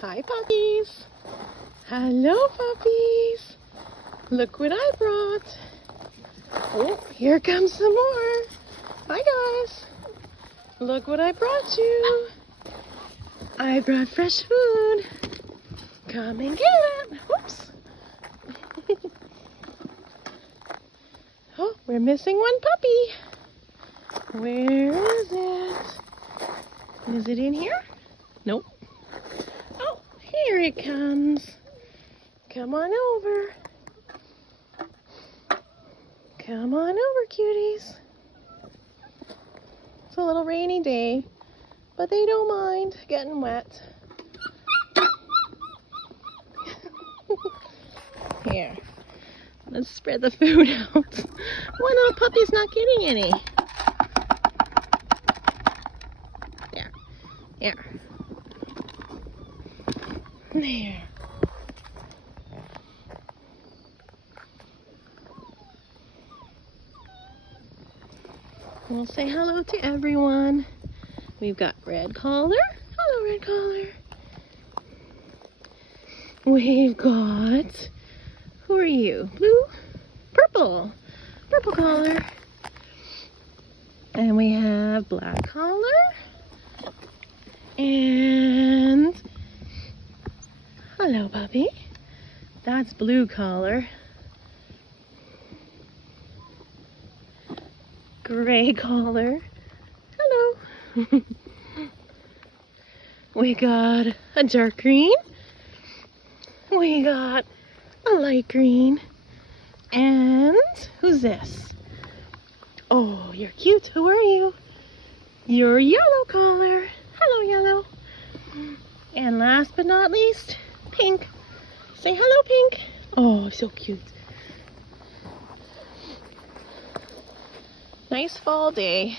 Hi, puppies. Hello, puppies. Look what I brought. Oh, here comes some more. Hi, guys. Look what I brought you. I brought fresh food. Come and get it. Whoops. Oh, we're missing one puppy. Where is it? Is it in here? Nope. Oh, here it comes. Come on over. Come on over, cuties. It's a little rainy day, but they don't mind getting wet. Here, let's spread the food out. One little puppy's not getting any. There. There. We'll say hello to everyone. We've got Red Collar. Hello, Red Collar. We've got, who are you? Blue? Purple. Purple Collar. And we have Black Collar. And, hello, puppy. That's Blue Collar. Gray Collar. Hello. We got a dark green. We got a light green. And who's this? Oh, you're cute. Who are you? You're Yellow Collar. Hello, Yellow. And last but not least, Pink. Say hello, Pink. Oh, so cute. Nice fall day.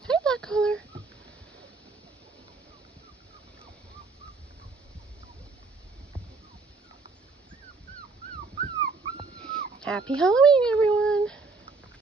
Hi, Black Collar. Happy Halloween, everyone.